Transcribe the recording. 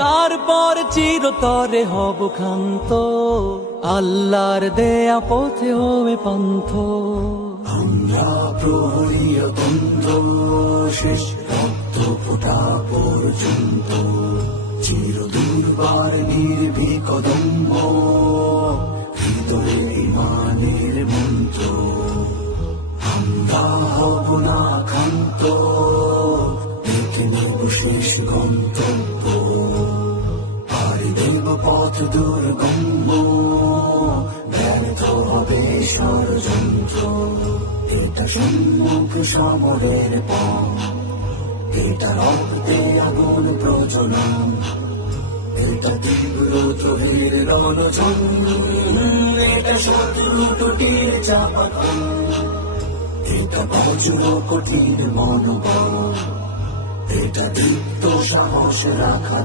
তারপর চিরতরে হব ক্ষান্ত, আল্লাহর দেয়া পথে হবে পান্থ। আমরা প্রহরী অতন্ত্র, শেষ রক্ত ফোটা পর্যন্ত, চিরদুর্বার নির্ভীক দম্ভ, হৃদয়ে ইমানের মন্ত্র। আমরা হব না ক্ষান্ত, দেখে নেব শেষ গন্তব্য, পাড়ি দেব পথ দুর্গম্য, ব্যর্থ হবে ষড়যন্ত্র। এটা সম্মুখ সমরের পথ, এটা রক্তে আগুন প্রজ্বলন, এটা তীব্র দ্রোহের রণজঙ্গ, এটা শত্রু টুটির চাপাকন, এটা বজ্র কঠিন মনোবল, এটা দীপ্ত সাহস রাখা